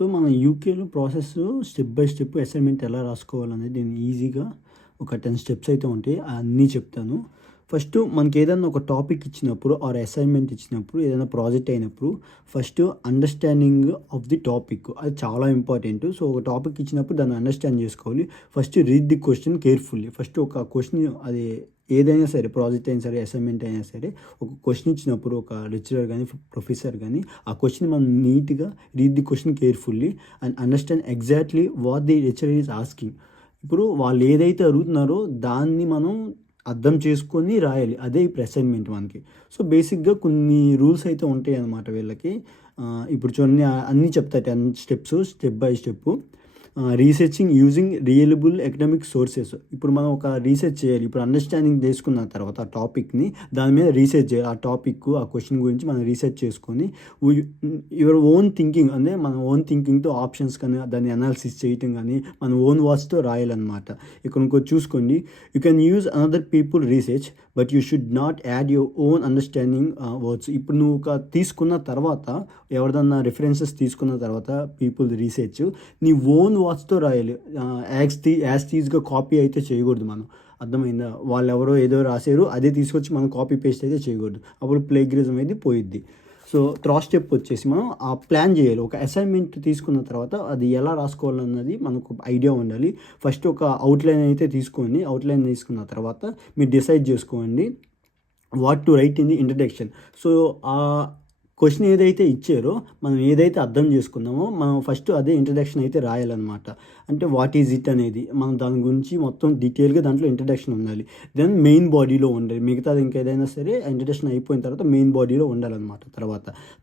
So, మన యూకేలో process step by step assignment ఎలా రాసుకోవాలనేది నేను ఈజీగా ఒక 10 స్టెప్స్ అయితే ఉంటాయి. అన్నీ చెప్తాను. ఫస్ట్ మనకేదన్నా ఒక టాపిక్ ఇచ్చినప్పుడు ఆర్ అసైన్‌మెంట్ ఇచ్చినప్పుడు, ఏదైనా ప్రాజెక్ట్ అయినప్పుడు first understanding of the topic అది చాలా ఇంపార్టెంట్. సో, ఒక టాపిక్ ఇచ్చినప్పుడు దాన్ని అండర్‌స్టాండ్ చేసుకోవాలి. First read the question carefully. First ఒక క్వెషన్ అది ఏదైనా సరే ప్రాజెక్ట్ అయినా సరే, అసైన్‌మెంట్ అయినా సరే ఒక క్వెషన్ ఇచ్చినప్పుడు ఒక లెక్చరర్ గానీ, ప్రొఫెసర్ గానీ ఆ క్వెషన్ మనం నీట్‌గా read the question carefully and understand exactly what the lecturer is asking. ఇప్పుడు వాళ్ళు ఏదైతే అడుగుతున్నారో దాన్ని మనం అర్థం చేసుకొని రాయాలి. అదే ఇప్పుడు అసైన్‌మెంట్ మనకి. సో, బేసిక్‌గా కొన్ని రూల్స్ అయితే ఉంటాయన్నమాట వీళ్ళకి. ఇప్పుడు చూడండి అన్నీ చెప్తా 10 steps step by step. Researching using reliable economic sources. ఇప్పుడు మనం ఒక రీసెర్చ్ చేయాలి. ఇప్పుడు అండర్‌స్టాండింగ్ చేసుకున్న తర్వాత ఆ టాపిక్‌ని దాని మీద రీసెర్చ్ చేయాలి. ఆ టాపిక్, ఆ క్వెషన్ గురించి మనం రీసెర్చ్ చేసుకొని వి యువర్ ఓన్ థింకింగ్ అంటే మన ఓన్ థింకింగ్‌తో ఆప్షన్స్ కానీ దాన్ని అనాలిసిస్ చేయటం కానీ మన ఓన్ వర్డ్స్‌తో రాయాలన్నమాట. ఇక్కడ ఇంకోటి చూసుకోండి. You can use another people research but you should not add your own understanding words. ఇప్పుడు నువ్వు తీసుకున్న తర్వాత ఎవరిదన్నా రిఫరెన్సెస్ తీసుకున్న తర్వాత పీపుల్ రీసెర్చ్ నీ ఓన్ వర్డ్స్‌తో రాయాలి. యాజ్ టీజ్‌గా కాపీ అయితే చేయకూడదు మనం. అర్థమైందా? వాళ్ళెవరో ఏదో రాసారు అదే తీసుకొచ్చి మనం కాపీ పేస్ట్ అయితే చేయకూడదు. అప్పుడు ప్లేగరిజం అనేది పోయిద్ది. సో, థర్డ్ స్టెప్ వచ్చేసి మనం ప్లాన్ చేయాలి. ఒక అసైన్‌మెంట్ తీసుకున్న తర్వాత అది ఎలా రాసుకోవాలన్నది మనకు ఐడియా ఉండాలి. ఫస్ట్ ఒక అవుట్‌లైన్ అయితే తీసుకోండి. అవుట్‌లైన్ తీసుకున్న తర్వాత మీరు డిసైడ్ చేసుకోండి what to right in the introduction. So, question ఏదైతే ఇచ్చారో మనం ఏదైతే అర్థం చేసుకున్నామో మనం ఫస్ట్ అదే ఇంట్రడక్షన్ అయితే రాయాలన్నమాట. అంటే వాట్ ఈజ్ ఇట్ అనేది మనం దాని గురించి మొత్తం డీటెయిల్‌గా దాంట్లో ఇంట్రడక్షన్ ఉండాలి. దెన్ మెయిన్ బాడీలో ఉండాలి. మిగతాది ఇంకేదైనా సరే ఇంట్రడక్షన్ అయిపోయిన తర్వాత మెయిన్ బాడీలో ఉండాలన్నమాట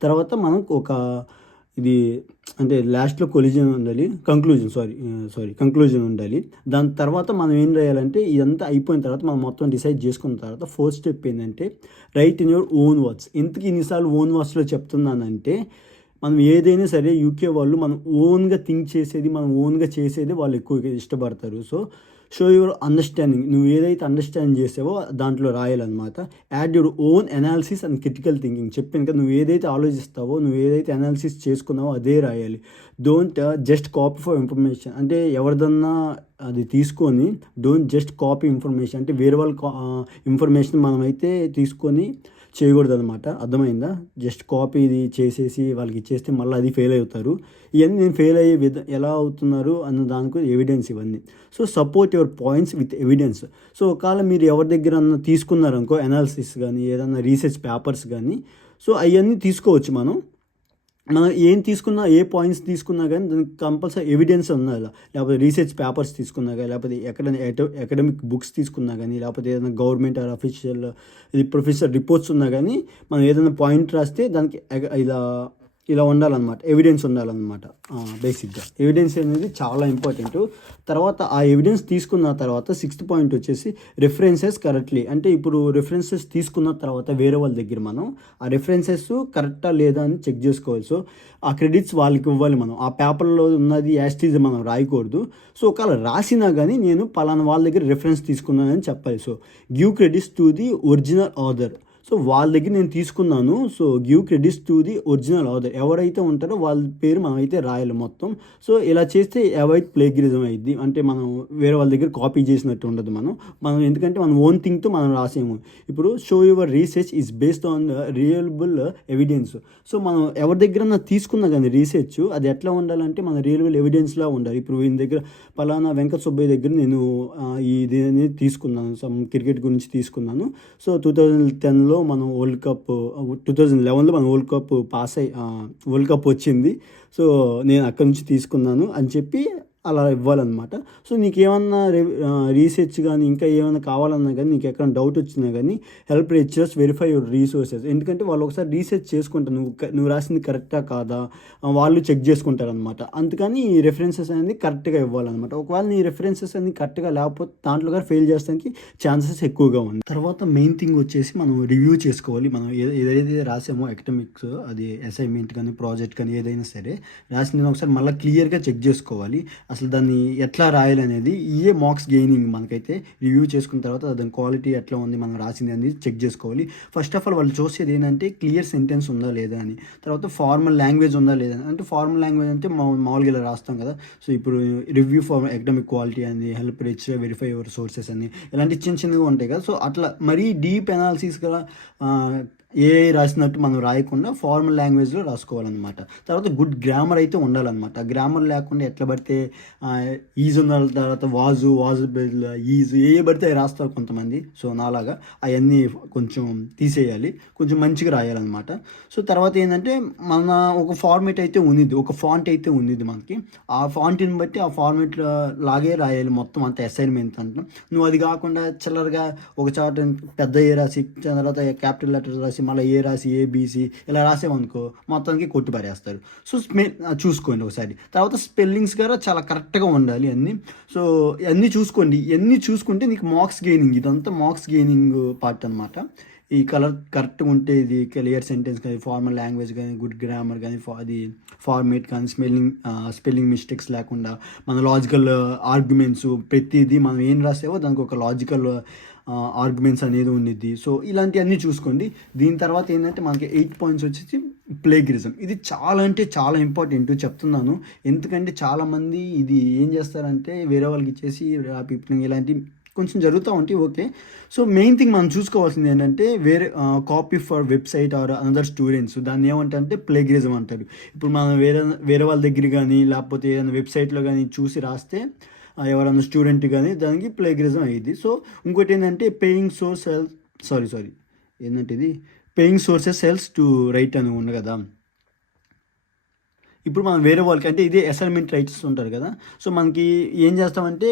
తర్వాత మనం ఒక ఇది అంటే లాస్ట్‌లో కొలిజన్ ఉండాలి. కంక్లూజన్ ఉండాలి. దాని తర్వాత మనం ఏం రాయాలంటే ఇదంతా అయిపోయిన తర్వాత మనం మొత్తం డిసైడ్ చేసుకున్న తర్వాత ఫోర్త్ స్టెప్ ఏందంటే right in your own words. ఎందుకు ఇన్నిసార్లు ఓన్ వర్డ్స్‌లో చెప్తున్నానంటే మనం ఏదైనా సరే యూకే వాళ్ళు మనం ఓన్‌గా థింక్ చేసేది, మనం ఓన్‌గా చేసేది వాళ్ళు ఎక్కువగా ఇష్టపడతారు. So, show your understanding. నువ్వు ఏదైతే అండర్‌స్టాండ్ చేసావో దాంట్లో రాయాలన్నమాట. Add your own analysis and critical thinking. చెప్పాను కదా! నువ్వు ఏదైతే ఆలోచిస్తావో, నువ్వు ఏదైతే అనాలిసిస్ చేసుకున్నావో అదే రాయాలి. Don't just copy for information. అంటే ఎవరిదన్నా అది తీసుకొని డోంట్ జస్ట్ కాపీ ఇన్ఫర్మేషన్. అంటే వేరే వాళ్ళ ఇన్ఫర్మేషన్ మనమైతే తీసుకొని చేయకూడదనమాట. అర్థమైందా? జస్ట్ కాపీ ఇది చేసేసి వాళ్ళకి ఇచ్చేస్తే మళ్ళీ అది ఫెయిల్ అవుతారు. ఇవన్నీ నేను ఫెయిల్ అయ్యే ఎలా అవుతున్నారు అన్న దానికి ఎవిడెన్స్ ఇవన్నీ. So, support your points with evidence. So, ఒకవేళ మీరు ఎవరి దగ్గరన్నా తీసుకున్నారనుకో అనాలిసిస్ కానీ ఏదన్నా రీసెర్చ్ పేపర్స్ కానీ సో, అవన్నీ తీసుకోవచ్చు మనం. మనం ఏం తీసుకున్నా ఏ పాయింట్స్ తీసుకున్నా కానీ దానికి కంపల్సరీ ఎవిడెన్స్ ఉండాలి. లేకపోతే రీసెర్చ్ పేపర్స్ తీసుకున్నా కానీ లేకపోతే అకాడమిక్ బుక్స్ తీసుకున్నా కానీ లేకపోతే ఏదైనా గవర్నమెంట్ ఆర్ అఫీషియల్ ఇది ప్రొఫెసర్ రిపోర్ట్స్ ఉన్నా కానీ మనం ఏదైనా పాయింట్ రాస్తే దానికి ఇలా ఉండాలన్నమాట. ఎవిడెన్స్ ఉండాలన్నమాట. బేసిక్‌గా ఎవిడెన్స్ అనేది చాలా ఇంపార్టెంటు. తర్వాత ఆ ఎవిడెన్స్ తీసుకున్న తర్వాత సిక్స్త్ పాయింట్ వచ్చేసి రిఫరెన్సెస్ కరెక్ట్‌లీ. అంటే ఇప్పుడు రిఫరెన్సెస్ తీసుకున్న తర్వాత వేరే వాళ్ళ దగ్గర మనం ఆ రిఫరెన్సెస్ కరెక్టా లేదా అని చెక్ చేసుకోవాలి. సో, ఆ క్రెడిట్స్ వాళ్ళకి ఇవ్వాలి మనం. ఆ పేపర్‌లో ఉన్నది యాజ్ ఇట్ ఈజ్ మనం రాయకూడదు. సో, ఒకవేళ రాసినా కానీ నేను పలానా వాళ్ళ దగ్గర రిఫరెన్స్ తీసుకున్నానని చెప్పాలి. So, give credits to the original author. So, వాళ్ళ దగ్గర నేను తీసుకున్నాను. So, give credits to the original author. ఎవరైతే ఉంటారో వాళ్ళ పేరు మనమైతే రాయాలి మొత్తం. సో, ఇలా చేస్తే అవాయిడ్ ప్లేగరిజం అయ్యిద్ది. అంటే మనం వేరే వాళ్ళ దగ్గర కాపీ చేసినట్టు ఉండదు మనం ఎందుకంటే మన ఓన్ థింగ్‌తో మనం రాసేము. ఇప్పుడు show your research is based on reliable evidence. So, మనం ఎవరి దగ్గరన్నా తీసుకున్నా కానీ రీసెర్చ్ అది ఎట్లా ఉండాలంటే మన రియలబుల్ ఎవిడెన్స్‌లా ఉండాలి. ఇప్పుడు వీని దగ్గర పలానా వెంకట సుబ్బయ్య దగ్గర నేను ఇది అనేది తీసుకున్నాను. క్రికెట్ గురించి తీసుకున్నాను. సో, 2010లో మనం వరల్డ్ కప్ 2011లో మనం వరల్డ్ కప్ వచ్చింది. సో, నేను అక్కడి నుంచి తీసుకున్నాను అని చెప్పి అలా ఇవ్వాలన్నమాట. సో, నీకేమన్నా రీసెర్చ్ కానీ ఇంకా ఏమైనా కావాలన్నా కానీ నీకు ఎక్కడైనా డౌట్ వచ్చినా కానీ help lecturers verify your resources. ఎందుకంటే వాళ్ళు ఒకసారి రీసెర్చ్ చేసుకుంటారు నువ్వు రాసింది కరెక్టా కాదా వాళ్ళు చెక్ చేసుకుంటారనమాట. అందుకని ఈ రెఫరెన్సెస్ అనేది కరెక్ట్గా ఇవ్వాలన్నమాట. ఒకవేళ నీ రెఫరెన్సెస్ అనేది కరెక్ట్గా లేకపోతే దాంట్లో కానీ ఫెయిల్ చేస్తానికి ఛాన్సెస్ ఎక్కువగా ఉంది. తర్వాత మెయిన్ థింగ్ వచ్చేసి మనం రివ్యూ చేసుకోవాలి. మనం ఏదైతే రాసామో అకాడమిక్స్ అది అసైన్మెంట్ కానీ ప్రాజెక్ట్ కానీ ఏదైనా సరే రాసింది ఒకసారి మళ్ళీ క్లియర్గా చెక్ చేసుకోవాలి. అసలు దాన్ని ఎట్లా రాయాలనేది ఇయే మార్క్స్ గెయినింగ్. మనకైతే రివ్యూ చేసుకున్న తర్వాత దాని క్వాలిటీ ఎట్లా ఉంది మనం రాసింది అనేది చెక్ చేసుకోవాలి. ఫస్ట్ ఆఫ్ ఆల్ వాళ్ళు చూసేది ఏంటంటే క్లియర్ సెంటెన్స్ ఉందా లేదా అని, తర్వాత ఫార్మల్ లాంగ్వేజ్ ఉందా లేదా అంటే ఫార్మల్ లాంగ్వేజ్ అంటే మామూలుగా ఇలా రాస్తాం కదా. సో ఇప్పుడు రివ్యూ ఫర్ ఎకడమిక్ క్వాలిటీ అని, help rich, verify your sources అని, ఇలాంటి చిన్న చిన్నగా ఉంటాయి కదా. సో అట్లా మరీ డీప్ అనాలిసిస్ గల ఏఐ రాసినట్టు మనం రాయకుండా ఫార్మల్ లాంగ్వేజ్లో రాసుకోవాలన్నమాట. తర్వాత గుడ్ గ్రామర్ అయితే ఉండాలన్నమాట. గ్రామర్ లేకుండా ఎట్లా పడితే ఈజ్ ఉన్న తర్వాత వాజు ఈజ్ ఏ పడితే అవి రాస్తారు కొంతమంది. సో నాలాగా అవన్నీ కొంచెం తీసేయాలి, కొంచెం మంచిగా రాయాలన్నమాట. సో తర్వాత ఏంటంటే మన ఒక ఫార్మేట్ అయితే ఉన్నిద్ది, ఒక ఫాంట్ అయితే ఉన్నిద్ది మనకి. ఆ ఫాంట్ని బట్టి ఆ ఫార్మేట్ లాగే రాయాలి మొత్తం అంత అసైన్మెంట్ అంతా. నువ్వు అది కాకుండా చిల్లరగా ఒక చాట పెద్ద ఏ రాసి తర్వాత క్యాపిటల్ లెటర్స్ రాసి మళ్ళీ ఏ రాసి ఏబీసీ ఇలా రాసేవనుకో మొత్తానికి కొట్టి పారేస్తారు. సో చూసుకోండి ఒకసారి. తర్వాత స్పెల్లింగ్స్ కూడా చాలా కరెక్ట్గా ఉండాలి అన్నీ. సో అన్నీ చూసుకోండి, ఇవన్నీ చూసుకుంటే నీకు మార్క్స్ గెయినింగ్, ఇదంతా మార్క్స్ గెయినింగ్ పార్ట్ అనమాట. ఈ కరెక్ట్గా ఉంటే ఇది క్లియర్ సెంటెన్స్ కానీ, ఫార్మల్ లాంగ్వేజ్ కానీ, గుడ్ గ్రామర్ కానీ, అది ఫార్మేట్ కానీ, స్పెల్లింగ్ మిస్టేక్స్ లేకుండా మన లాజికల్ ఆర్గ్యుమెంట్స్ ప్రతిదీ మనం ఏం రాసావో దానికి ఒక లాజికల్ ఆర్గ్యుమెంట్స్ అనేది ఉండిద్ది. సో ఇలాంటివన్నీ చూసుకోండి. దీని తర్వాత ఏంటంటే మనకి 8 పాయింట్స్ వచ్చేసి ప్లేగరిజం. ఇది చాలా అంటే చాలా ఇంపార్టెంట్ చెప్తున్నాను. ఎందుకంటే చాలామంది ఇది ఏం చేస్తారంటే వేరే వాళ్ళకి ఇచ్చేసి రాపిప్పి ఇలాంటి కొంచెం జరుగుతూ ఉంటాయి. ఓకే. సో మెయిన్ థింగ్ మనం చూసుకోవాల్సింది ఏంటంటే వేరే copy for website are another students, దాన్ని ఏమంటారంటే ప్లేగరిజం అంటారు. ఇప్పుడు మనం వేరే వాళ్ళ దగ్గర కానీ లేకపోతే ఏదైనా వెబ్సైట్లో కానీ చూసి రాస్తే ఎవరైనా స్టూడెంట్ కానీ దానికి ప్లేగరిజం అయ్యింది. సో ఇంకోటి ఏంటంటే paying sources helps to right అని ఉంది కదా. ఇప్పుడు మనం వేరే వాళ్ళకి అంటే ఇదే అసైన్మెంట్ రైటర్స్ ఉంటారు కదా. సో మనకి ఏం చేస్తామంటే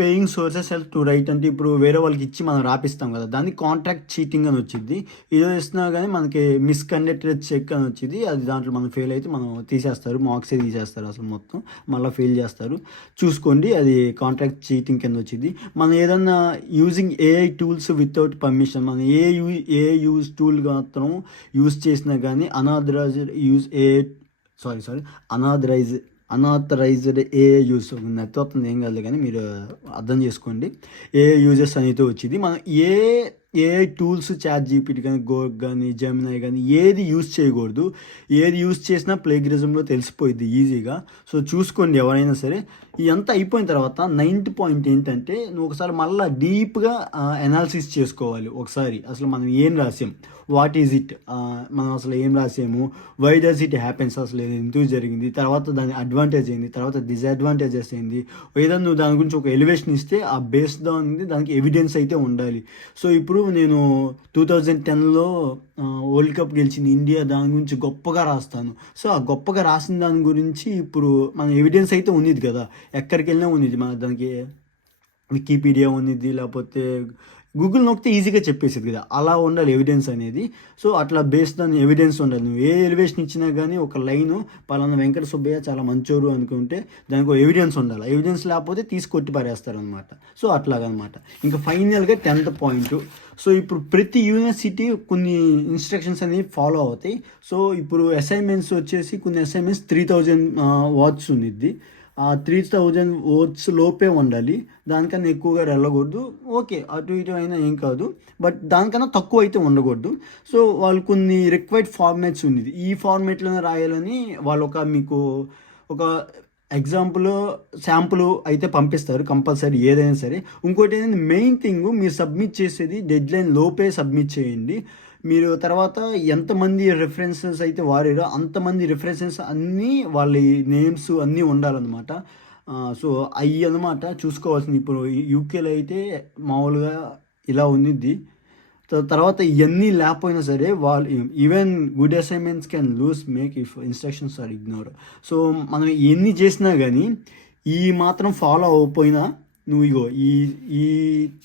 paying sources help to right అంటే ఇప్పుడు వేరే వాళ్ళకి ఇచ్చి మనం రాపిస్తాం కదా, దాన్ని కాంట్రాక్ట్ చీటింగ్ అని వచ్చింది. ఏదో ఇస్తున్నా కానీ మనకి మిస్కండక్టెడ్ చెక్ అని వచ్చింది. అది దాంట్లో మనం ఫెయిల్ అయితే మనం తీసేస్తారు, మార్క్సే తీసేస్తారు అసలు మొత్తం, మళ్ళీ ఫెయిల్ చేస్తారు. చూసుకోండి, అది కాంట్రాక్ట్ చీటింగ్ కింద వచ్చింది. మనం ఏదన్నా using AI tools without permission, మనం ఏ యూజ్ టూల్ మాత్రం యూజ్ చేసినా కానీ అనాథరైజ్డ్ ఏఏ యూస్ నెత్తుతుంది ఏం కాదు కానీ మీరు అర్థం చేసుకోండి. ఏఏ యూజెస్ అనేది వచ్చింది. మనం ఏఐ టూల్స్ చాట్ జీపీటీ కానీ, గోగ్ కానీ, జెమినై కానీ ఏది యూజ్ చేయకూడదు. ఏది యూజ్ చేసినా ప్లేగరిజంలో తెలిసిపోయింది ఈజీగా. సో చూసుకోండి ఎవరైనా సరే. ఇదంతా అయిపోయిన తర్వాత 9th పాయింట్ ఏంటంటే నువ్వు ఒకసారి మళ్ళీ డీప్గా అనాలిసిస్ చేసుకోవాలి. ఒకసారి అసలు మనం ఏం రాసాం, వాట్ ఈజ్ ఇట్, మనం అసలు ఏం రాసాము, వై డస్ ఇట్ హ్యాపెన్స్, అసలు ఎందుకు జరిగింది, తర్వాత దాని అడ్వాంటేజ్ ఏంది, తర్వాత డిసడ్వాంటేజెస్ ఏంది. ఏదైనా నువ్వు దాని గురించి ఒక ఎలివేషన్ ఇస్తే ఆ బేస్ దానికి ఎవిడెన్స్ అయితే ఉండాలి. సో ఇప్పుడు నేను 2010లో వరల్డ్ కప్ గెలిచింది ఇండియా, దాని గురించి గొప్పగా రాస్తాను. సో ఆ గొప్పగా రాసిన దాని గురించి ఇప్పుడు మన ఎవిడెన్స్ అయితే ఉన్నది కదా, ఎక్కడికి వెళ్ళినా ఉన్నది. మన దానికి వికీపీడియా ఉన్నది, లేకపోతే గూగుల్ నొక్కితే ఈజీగా చెప్పేసేది కదా, అలా ఉండాలి ఎవిడెన్స్ అనేది. సో అట్లా బేస్డ్ దాని ఎవిడెన్స్ ఉండాలి. నువ్వు ఏ ఎలివేషన్ ఇచ్చినా కానీ ఒక లైను పలానా వెంకట సుబ్బయ్య చాలా మంచోరు అనుకుంటే దానికి ఒక ఎవిడెన్స్ ఉండాలి. ఎవిడెన్స్ లేకపోతే తీసి కొట్టి పారేస్తారనమాట. సో అట్లాగనమాట. ఇంకా ఫైనల్గా 10th పాయింట్. సో ఇప్పుడు ప్రతి యూనివర్సిటీ కొన్ని ఇన్స్ట్రక్షన్స్ అనేవి ఫాలో అవుతాయి. సో ఇప్పుడు అసైన్మెంట్స్ వచ్చేసి కొన్ని అసైన్మెంట్స్ 3000 వాట్స్ ఉన్నిద్ది. ఆ 3000 వర్డ్స్ లోపే ఉండాలి, దానికన్నా ఎక్కువగా వెళ్ళకూడదు. ఓకే, అటు ఇటు అయినా ఏం కాదు, బట్ దానికన్నా తక్కువ అయితే ఉండకూడదు. సో వాళ్ళు కొన్ని రిక్వైర్డ్ ఫార్మాట్స్ ఉంది, ఈ ఫార్మాట్లోనే రాయాలని వాళ్ళు మీకు ఒక ఎగ్జాంపుల్ శాంపుల్ అయితే పంపిస్తారు కంపల్సరీ ఏదైనా సరే. ఇంకోటి ఏంటంటే మెయిన్ థింగ్, మీరు సబ్మిట్ చేసేది డెడ్లైన్ లోపే సబ్మిట్ చేయండి. మీరు తర్వాత ఎంతమంది రెఫరెన్సెస్ అయితే వాడారో అంతమంది రెఫరెన్సెస్ అన్నీ వాళ్ళ నేమ్స్ అన్నీ ఉండాలన్నమాట. సో అవి అన్నమాట చూసుకోవాల్సింది. ఇప్పుడు యూకేలో అయితే మామూలుగా ఇలా ఉండిద్ది. తర్వాత ఇవన్నీ లేకపోయినా సరే వాళ్ళు even good assignments can lose make if instructions are ignore. So మనం ఎన్ని చేసినా కానీ ఈ మాత్రం ఫాలో అవ్వకపోయినా నువ్వు ఇగో ఈ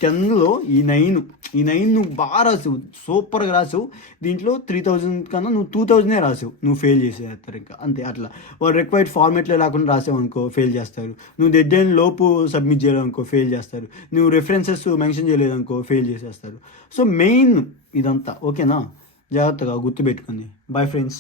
10లో ఈ 9 నువ్వు బాగా రాసావు, సూపర్గా రాసావు. దీంట్లో 3000 కన్నా నువ్వు 2000 రాసావు, నువ్వు ఫెయిల్ చేసేస్తారు. ఇంకా అంతే. అట్లా వాళ్ళు రిక్వైర్డ్ ఫార్మేట్లో లేకుండా రాసావు అనుకో ఫెయిల్ చేస్తారు. నువ్వు డెడ్లైన్ లోపు సబ్మిట్ చేయలేదనుకో ఫెయిల్ చేస్తారు. నువ్వు రెఫరెన్సెస్ మెన్షన్ చేయలేదనుకో ఫెయిల్ చేసేస్తారు. సో మెయిన్ ఇదంతా. ఓకేనా, జాగ్రత్తగా గుర్తుపెట్టుకుంది. Bye friends.